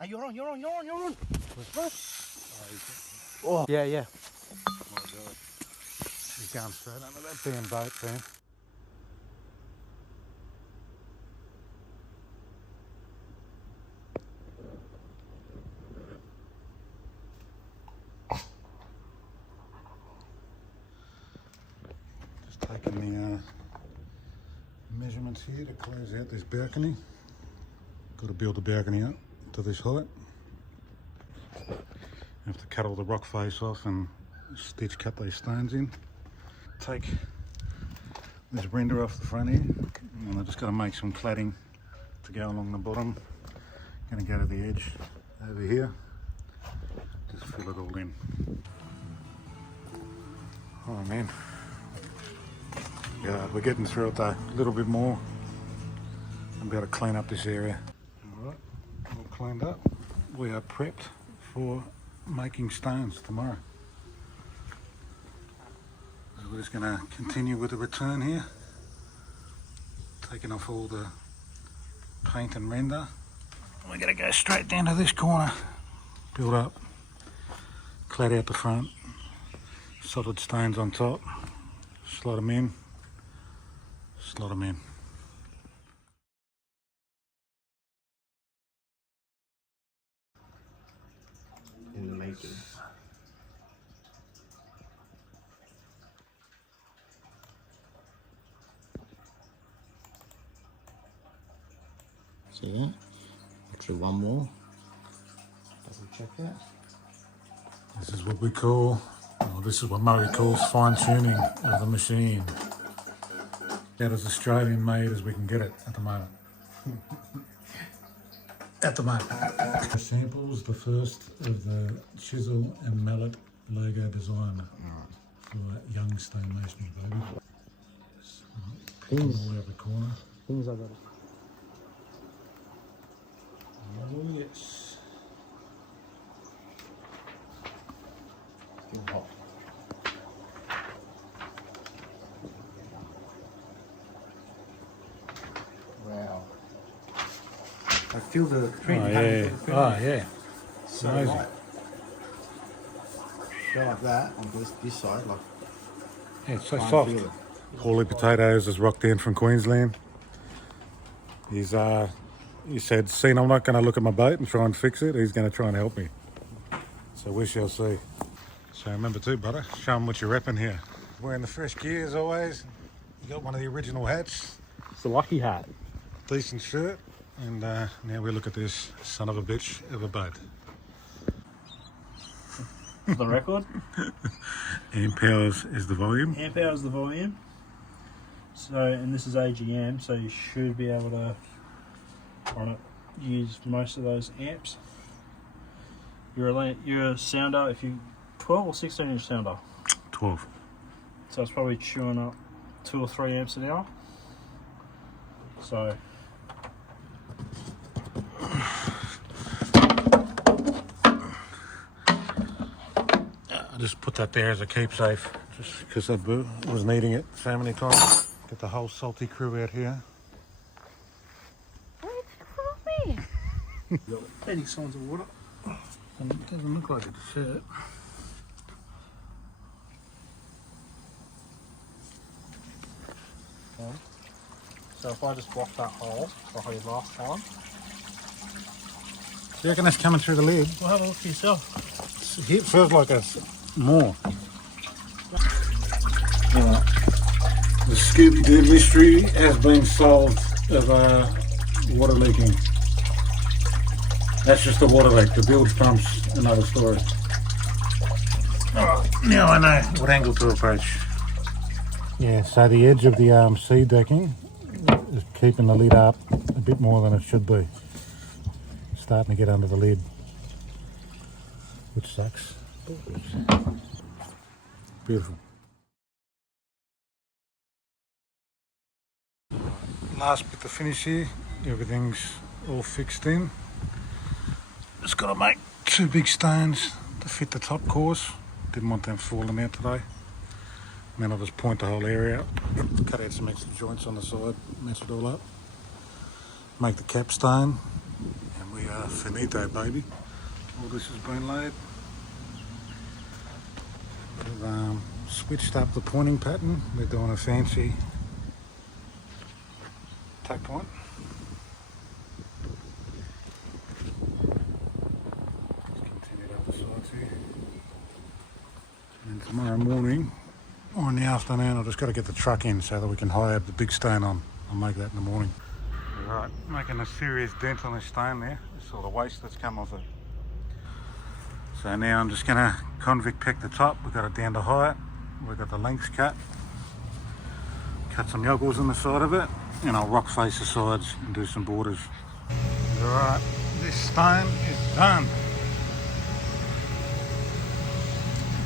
Hey, you're on. Oh. Yeah, yeah. My God. He's going straight under that damn boat, man. Just taking the measurements here to close out this balcony. Got to build the balcony up to this height. Have to cut all the rock face off and cut these stones in. Take this render off the front here, and I've just got to make some cladding to go along the bottom. Going to go to the edge over here, just fill it all in. Oh man, yeah, we're getting through it though, a little bit more. I'm about to clean up this area. Alright, all cleaned up. We are prepped for making stones tomorrow. So we're just going to continue with the return here, taking off all the paint and render. We're going to go straight down to this corner, build up, clad out the front, solid stones on top, slot them in, slot them in. In the making. See that? Actually one more. Double check that. This is what we call, well, this is what Murray calls fine tuning of the machine. About as Australian made as we can get it at the moment. At the moment. Samples, the first of the chisel and mallet logo design for young stonemasonry, baby. Pins. All out the corner. Things like that. Oh yes. Still hot. Wow. I feel the print. Oh yeah. Oh yeah. So Amazing. light. Go like that on this side, like. Yeah, it's so can't soft. feel it. Paulie Potatoes has rocked in from Queensland. He said, "Seen, I'm not going to look at my boat and try and fix it. He's going to try and help me." So we shall see. So remember too, brother, show them what you're repping here. Wearing the fresh gear as always. You got one of the original hats, It's a lucky hat. decent shirt, and now we look at this son of a bitch of a boat. For the record, Amp hours is the volume. amp hour is the volume. So, and this is AGM, so you should be able to on it use most of those amps. You're a sounder, if you 12 or 16 inch sounder, 12. so it's probably chewing up 2 or 3 amps an hour. So I just put that there as a keepsake, just because I was needing it so many times. Get the whole salty crew out here. Where did it from me? any signs of water. And it doesn't look like it's shirt. So if I just block that hole like I did last time, Do you reckon that's coming through the lid? well, have a look for yourself. It feels like it's more. The Scooby-Doo mystery has been solved of water leaking. That's just the water leak. The bilge pump's another story. Oh, now I know what angle to approach. Yeah, so the edge of the sea decking is keeping the lid up a bit more than it should be. Starting to get under the lid, which sucks. Beautiful. Last bit to finish here. Everything's all fixed in. Just got to make 2 big stones to fit the top course. Didn't want them falling out today. And then I'll just point the whole area out, cut out some extra joints on the side, mess it all up, make the capstone, and We are finito, baby. All this has been laid. We've switched up the pointing pattern. We're doing a fancy tack point. Let's continue down the sides here. And tomorrow morning, or in the afternoon, I've just got to get the truck in so that we can hire the big stone on. I'll make that in the morning. Right, making a serious dent on this stone there. That's all the waste that's come off it. So now I'm just going to convict peck the top. We've got it down to height. We've got the lengths cut. Cut some yoggles on the side of it. And I'll rock face the sides and do some borders. Alright, this stone is done.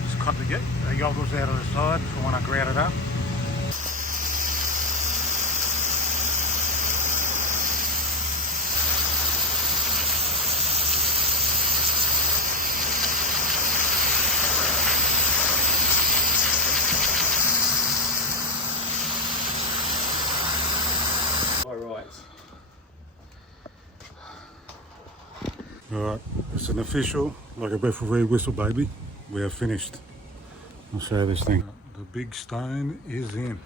Just cut the yoggles out of the side for when I grout it up. Alright, it's an official, like a referee whistle, baby. We are finished. I'll show you this thing. The big stone is in.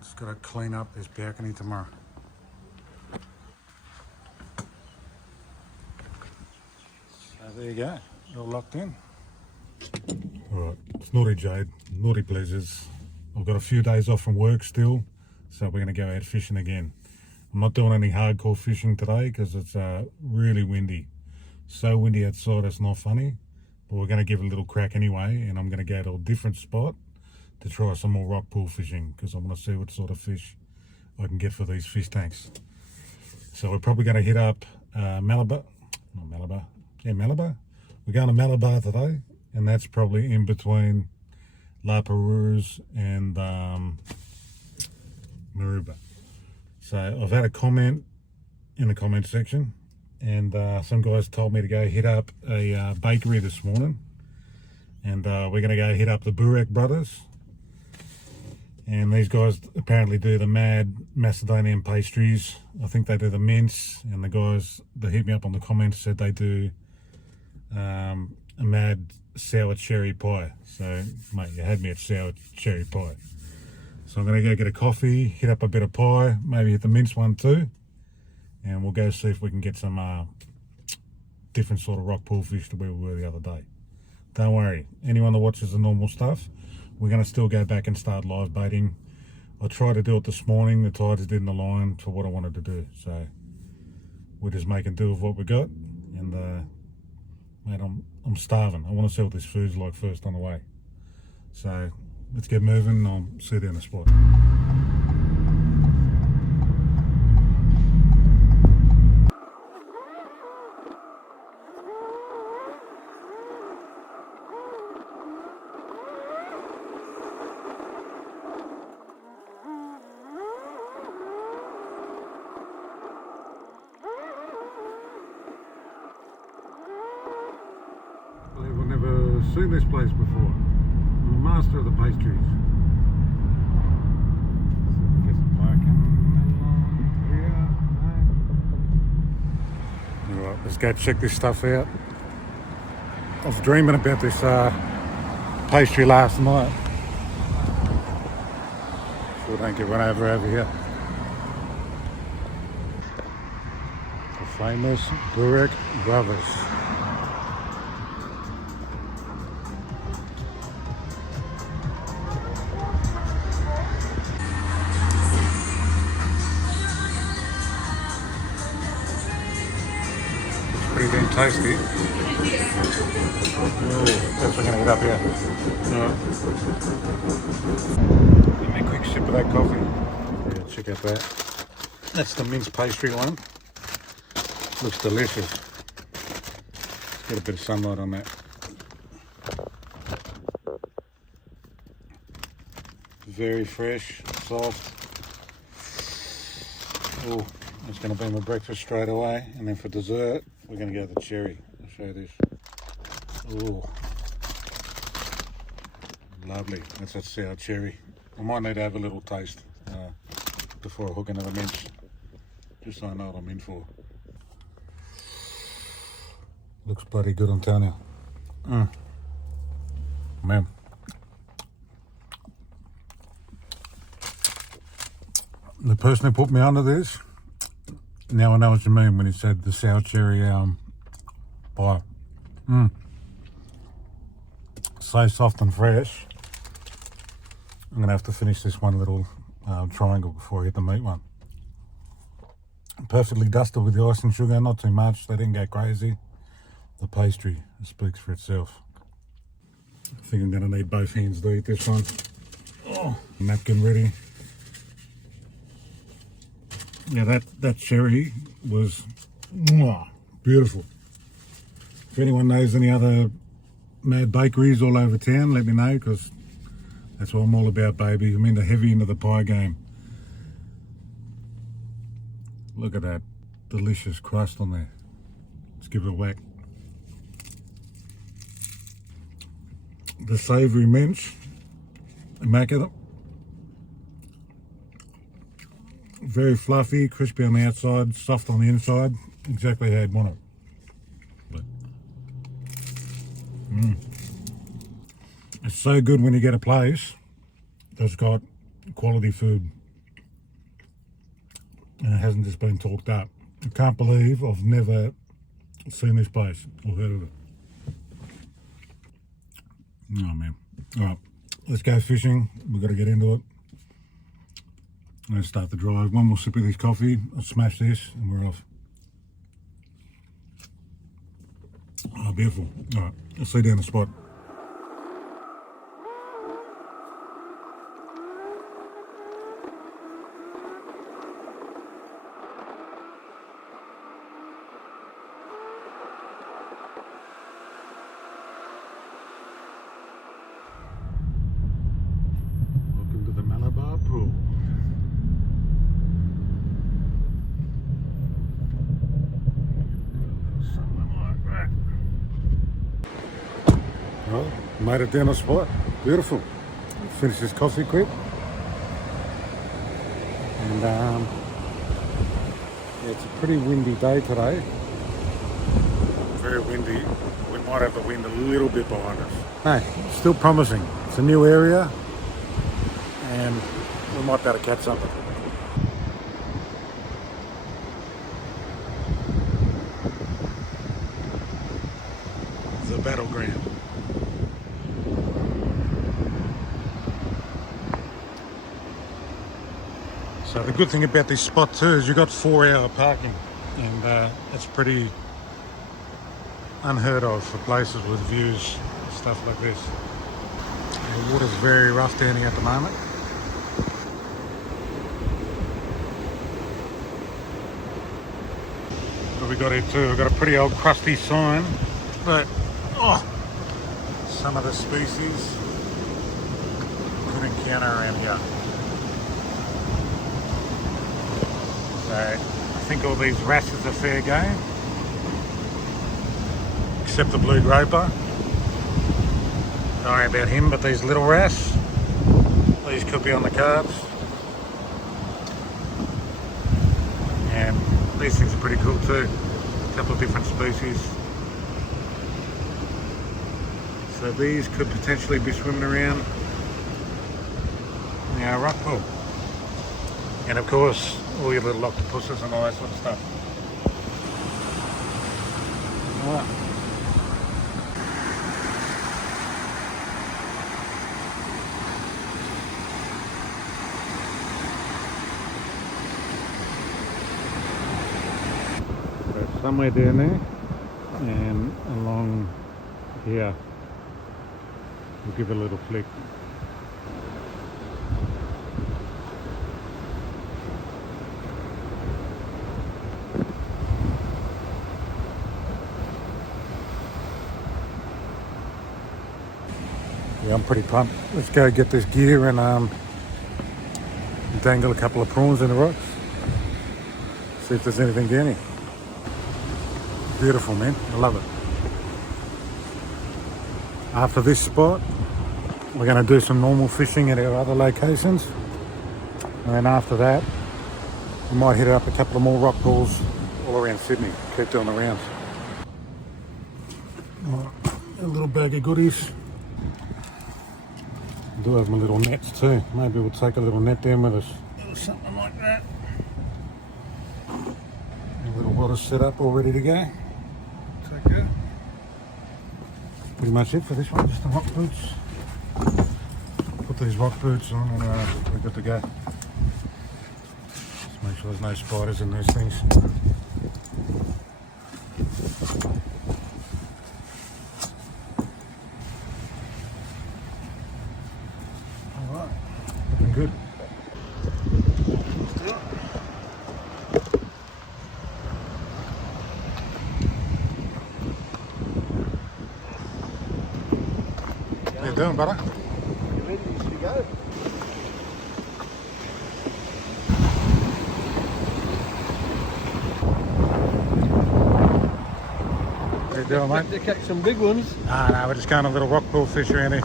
Just got to clean up this balcony tomorrow. So there you go, all locked in. Alright, it's naughty Jade, naughty pleasures. I've got a few days off from work still, so we're going to go out fishing again. I'm not doing any hardcore fishing today because it's really windy. So windy outside it's not funny, but we're going to give it a little crack anyway, and I'm going to go to a different spot to try some more rock pool fishing because I want to see what sort of fish I can get for these fish tanks. So we're probably going to hit up Malabar. We're going to Malabar today, and that's probably in between La Perouse and Malibar. So I've had a comment in the comment section, and some guys told me to go hit up a bakery this morning, and we're going to go hit up the Burek brothers. And these guys apparently do the mad Macedonian pastries. I think they do the mince, and the guys that hit me up on the comments said they do a mad sour cherry pie. So mate, you had me at sour cherry pie. So I'm going to go get a coffee, hit up a bit of pie, maybe hit the mince one too, and we'll go see if we can get some different sort of rock pool fish to where we were the other day. Don't worry, anyone that watches the normal stuff, we're going to still go back and start live baiting. I tried to do it this morning, the tides didn't align for what I wanted to do, so we're just making do with what we got. And mate, I'm starving. I want to see what this food's like first on the way. So let's get moving. I'll see you down the spot. I believe I've never seen this place before. I'm a master of the pastries. So get some parking here. Alright, let's go check this stuff out. I was dreaming about this pastry last night. So don't get run over here. The famous Burek brothers. Pretty damn tasty. Oh, that's we're gonna get up here. Give me a quick sip of that coffee. Yeah, check out that. That's the mince pastry one. Looks delicious. Let's get a bit of sunlight on that. Very fresh, soft. Oh, that's going to be my breakfast straight away. And then for dessert, we're going to go with the cherry. I'll show you this. Oh, lovely. That's that sour cherry. I might need to have a little taste before I hook into the mince, just so I know what I'm in for. Looks bloody good, I'm telling you. Man. The person who put me onto this, now I know what you mean when he said the sour cherry pie. So soft and fresh. I'm gonna have to finish this one little triangle before I hit the meat one. Perfectly dusted with the ice and sugar, not too much, they didn't go crazy. The pastry speaks for itself. I think I'm gonna need both hands to eat this one. Oh, napkin ready. Yeah, that cherry was beautiful. If anyone knows any other mad bakeries all over town, let me know, because that's what I'm all about, baby. I'm into heavy into the pie game. Look at that delicious crust on there. Let's give it a whack. The savoury mince, immaculate. Very fluffy, crispy on the outside, soft on the inside. Exactly how you'd want it. But, it's so good when you get a place that's got quality food and it hasn't just been talked up. I can't believe I've never seen this place or heard of it. Oh man. Alright, let's go fishing. We've got to get into it. I'm going to start the drive. One more sip of this coffee. I'll smash this and we're off. Oh, beautiful. Alright, I'll see you down the spot. Welcome to the Malabar pool. Well, made it down the spot. Beautiful. Finish this coffee quick. And yeah, it's a pretty windy day today. Very windy. We might have the wind a little bit behind us. Hey, still promising. It's a new area and we might be able to catch something. The battleground. So the good thing about this spot too is you got 4-hour parking, and it's pretty unheard of for places with views, stuff like this. The water's very rough down here at the moment. What we got here too, we've got a pretty old crusty sign, but some of the species couldn't encounter around here. So I think all these wrasses are fair game, except the blue groper. Don't worry about him, but these little wrasse, these could be on the cards. And these things are pretty cool too. A couple of different species. So these could potentially be swimming around in our Rockpool. And of course, all your little octopuses and all that sort of stuff. Alright. So somewhere down there and along here, we'll give it a little flick. Yeah, I'm pretty pumped. Let's go get this gear and dangle a couple of prawns in the rocks. See if there's anything down here. Beautiful, man. I love it. After this spot, we're going to do some normal fishing at our other locations. And then after that, we might hit up a couple of more rock pools all around Sydney. Keep doing the rounds. A little bag of goodies. I do have my little nets too. Maybe we'll take a little net down with us. Or something like that. A little water set up all ready to go. Take it. Pretty much it for this one, just the rock boots. Put these rock boots on and we're good to go. Just make sure there's no spiders in those things. Alright, looking good. Let's do it. How you doing, brother? You ready to go? How you doing, mate? To catch some big ones. No, we're just going a little rock pool fish around here.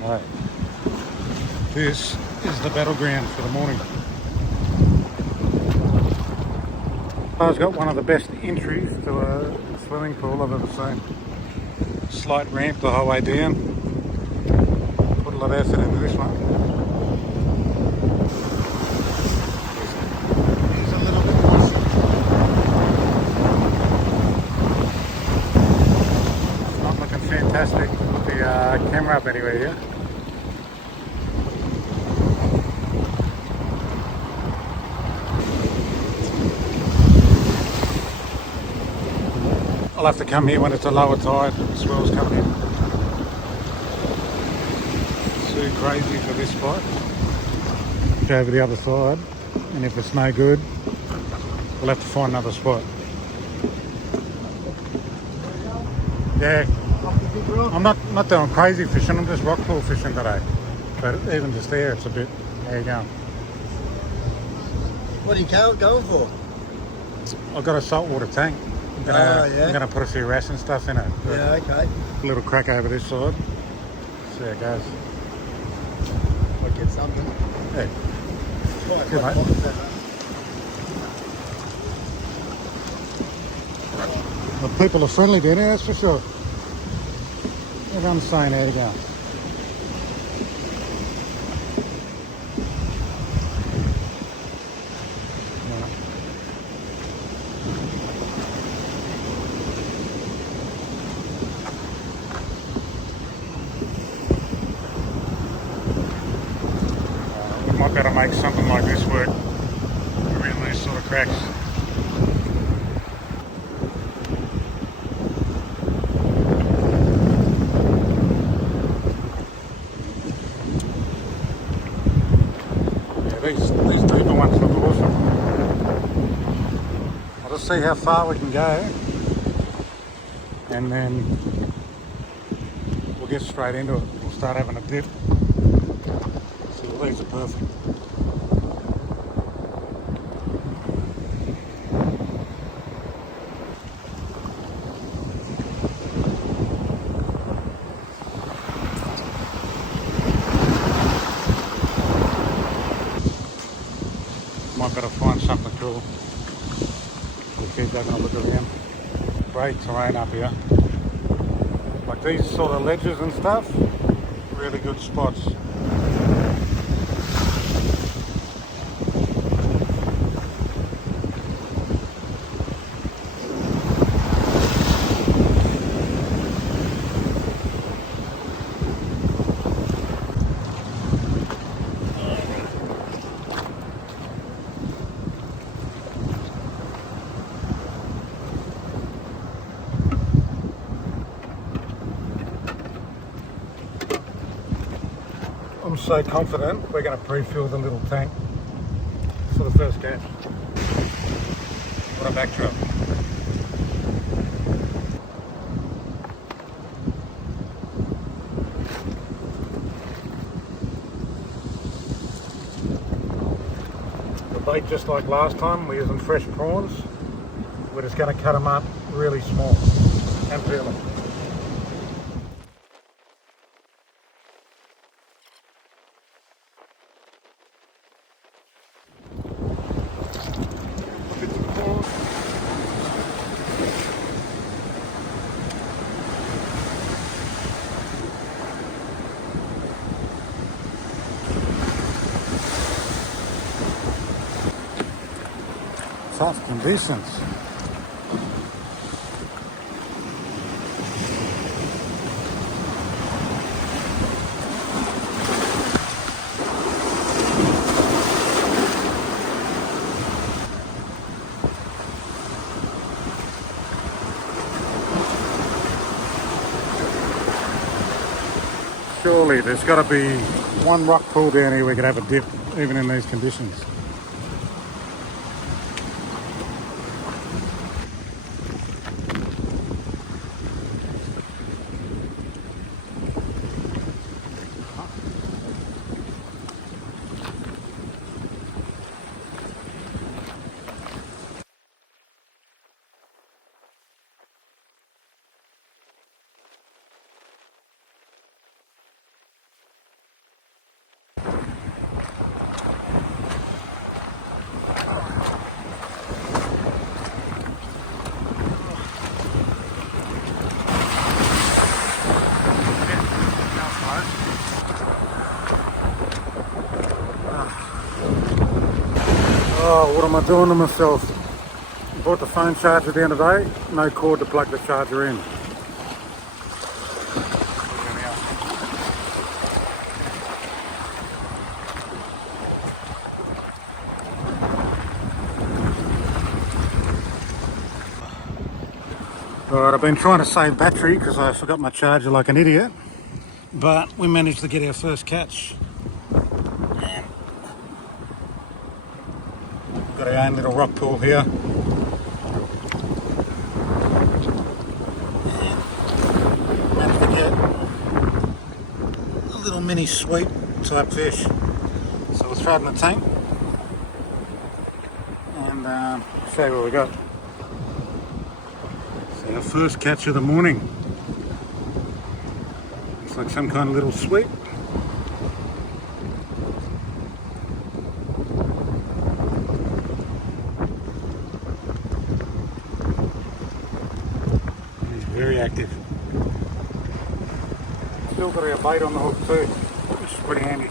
Right. This is the battleground for the morning. I've got one of the best entries to a swimming pool I've ever seen. Slight ramp the whole way down. Put a lot of effort into this one. Here's a little bit messy. It's not looking fantastic with the camera up anywhere here. I'll have to come here when it's a lower tide, the swell's coming in. Too crazy for this spot. Go over the other side, and if it's no good, we'll have to find another spot. Yeah, I'm not doing crazy fishing, I'm just rock pool fishing today. But even just there, it's a bit, how you going? What are you going for? I've got a saltwater tank. I'm gonna put a few wrasse and stuff in it. Yeah, okay. A little crack over this side. See how it goes. Might get something. Yeah. Quite Good, mate. The people are friendly down here, that's for sure. Everyone's saying how to go. We might better make something like this work around these sort of cracks. Yeah, these deeper ones look awesome. I'll just see how far we can go, and then we'll get straight into it. We'll start having a dip. See, well, these are perfect. Might better find something cool. We'll keep having a look around. Great terrain up here. Like these sort of ledges and stuff, really good spots. I'm so confident we're going to pre-fill the little tank for the first catch. What a backdrop. The bait, just like last time, we're using fresh prawns. We're just going to cut them up really small and peel them. tough conditions. Surely there's got to be one rock pool down here we could have a dip, even in these conditions. Oh, what am I doing to myself? Bought the phone charger the other day, no cord to plug the charger in. Alright, I've been trying to save battery because I forgot my charger like an idiot, but we managed to get our first catch. Got our own little rock pool here. Managed to get a little mini sweep type fish. So we'll throw it in the tank and show you what we got. So our first catch of the morning. Looks like some kind of little sweep. Very active. Still got our bait on the hook too, which is pretty handy.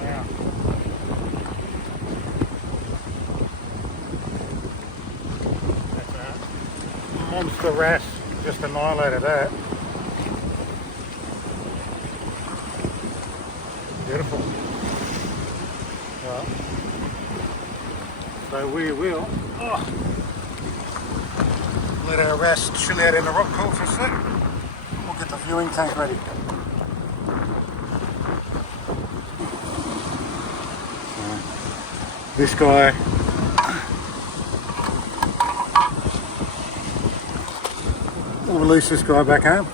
Yeah. That's a monster wrasse, just annihilated that. Beautiful. Well, so we will let our wrasse chill out in the rock pool for a sec. We'll get the viewing tank ready. This guy we'll release this guy back home.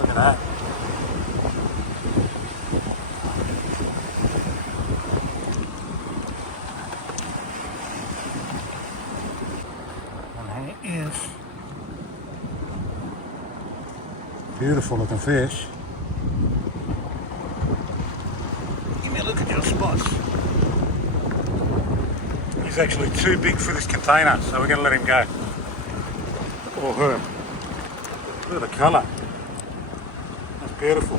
Look at that. And here is beautiful looking fish. Give me a look at your spots. He's actually too big for this container, so we're going to let him go. Or her. Look at the colour. That's beautiful.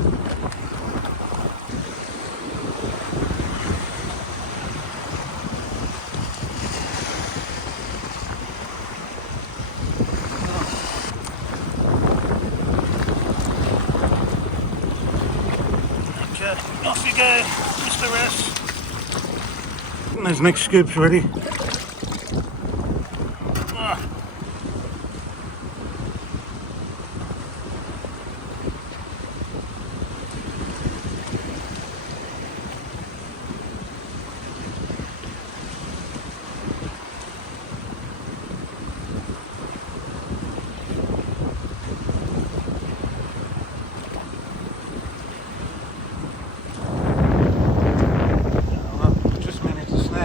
Okay, off you go, Mr. Wrasse. And those next scoop's ready.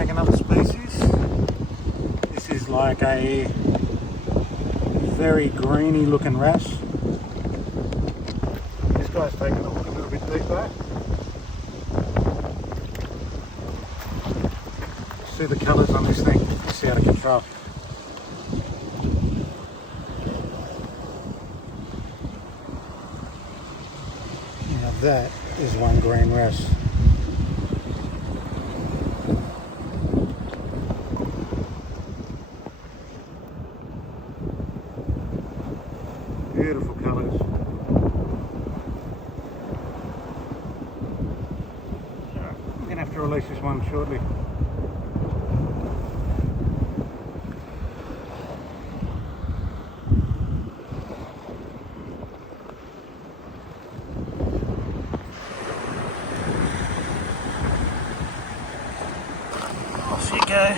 Another species. This is like a very greeny looking wrasse. This guy's taking the hook a little bit deep though. see the colours on this thing. It's out of control. Now that is one green wrasse. Beautiful colours. I'm going to have to release this one shortly. Off you go.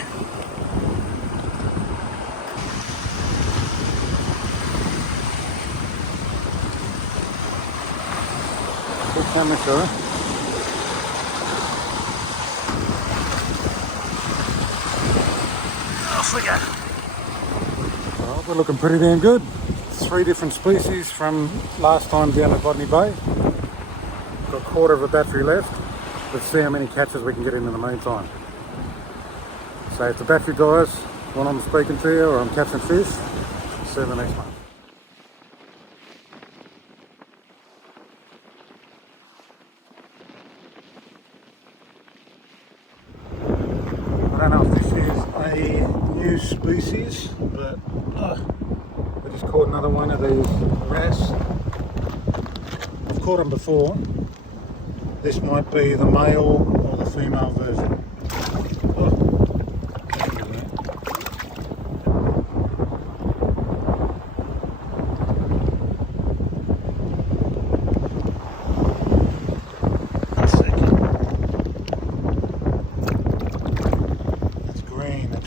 Good camera, sir. Off we go. Well, we're looking pretty damn good. 3 different species from last time down at Botany Bay. Got a quarter of a battery left. Let's see how many catches we can get in the meantime. So it's a battery, guys. When I'm speaking to you or I'm catching fish, see you in the next one. I don't know if this is a new species, but I just caught another one of these wrasse. I've caught them before. This might be the male or the female version.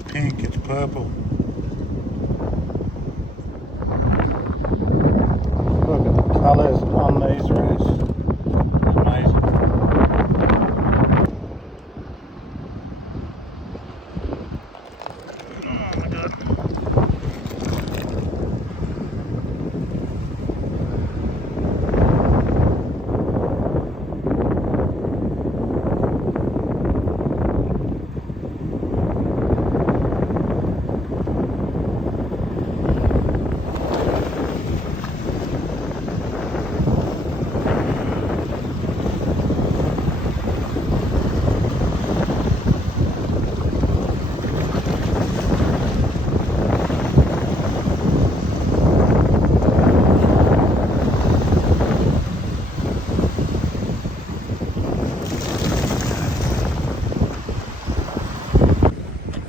Pink, it's purple. Look at the colours on these wrasse. Amazing. Oh my god.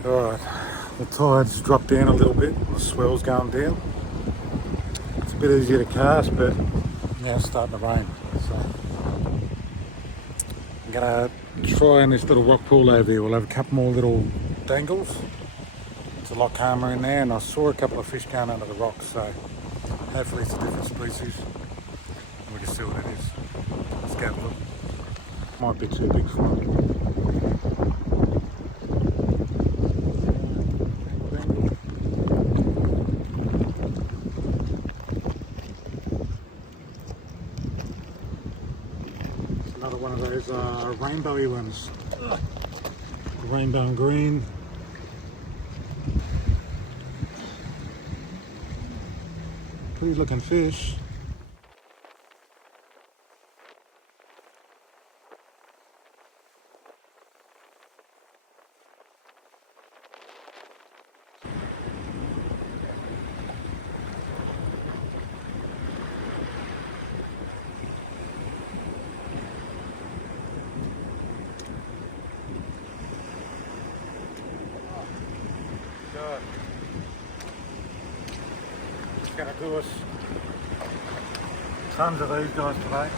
Alright, the tide's dropped down a little bit, the swell's going down. It's a bit easier to cast, but now it's starting to rain. So I'm going to try on this little rock pool over here. We'll have a couple more little dangles. It's a lot calmer in there, and I saw a couple of fish going under the rocks, so hopefully it's a different species. We'll just see what it is. Let's go have a look. Might be too big for it. Another one of those rainbowy ones. Rainbow and green. Pretty looking fish. God. It's gonna do us tons of these guys today.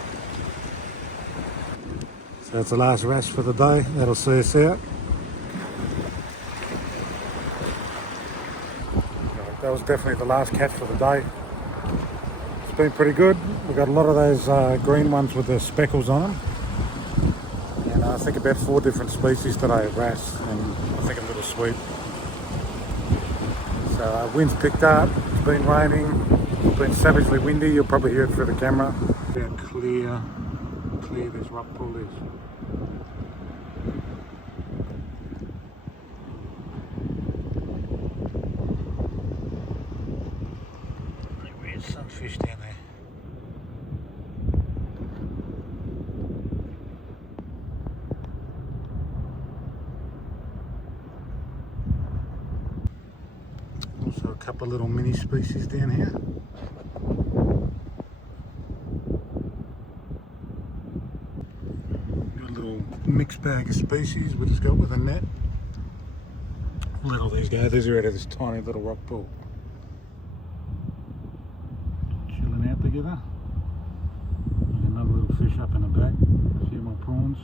So that's the last wrasse for the day. That'll see us out. That was definitely the last catch for the day. It's been pretty good. We've got a lot of those green ones with the speckles on them. And I think about 4 different species today of wrasse, and I think a little sweet. So wind's picked up, it's been raining, it's been savagely windy, you'll probably hear it through the camera. See how clear this rock pool is. couple of little mini species down here. Got a little mixed bag of species we just got with a net. Let all these go. These are out of this tiny little rock pool. Chilling out together. There's another little fish up in the back. A few more prawns.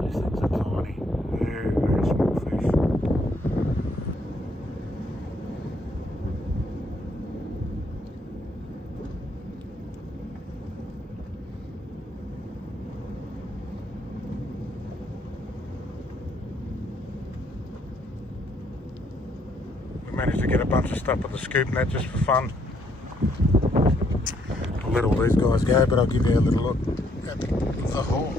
These things are tiny. Very, very small fish. Managed to get a bunch of stuff with the scoop net just for fun. I'll let all these guys go, but I'll give you a little look at the haul.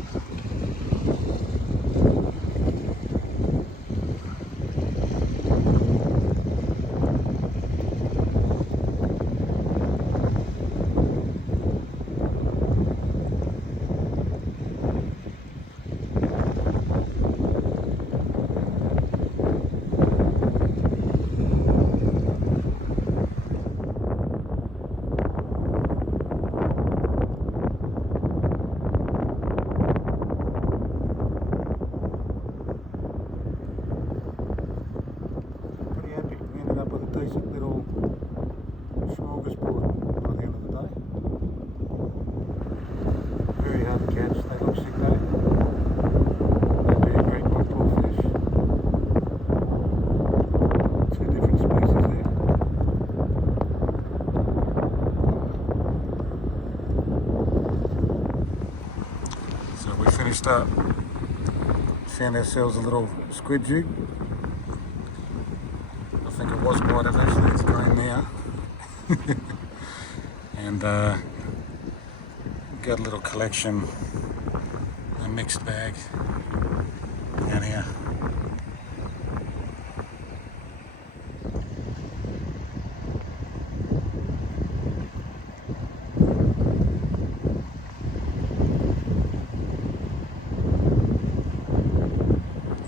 Decent little smorgasbord by the end of the day. Very hard to catch, they look sick though. They'd be a great rockpool fish. Two different species there. So we finished up, found ourselves a little squid jig. I think it was white eventually, it's green now. And got a little collection, a mixed bag down here.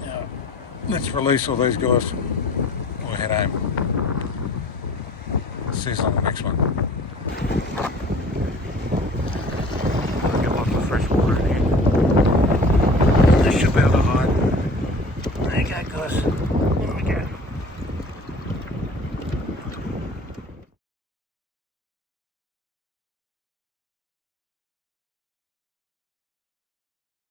Now, let's release all these guys. We'll head home. See you on the next one.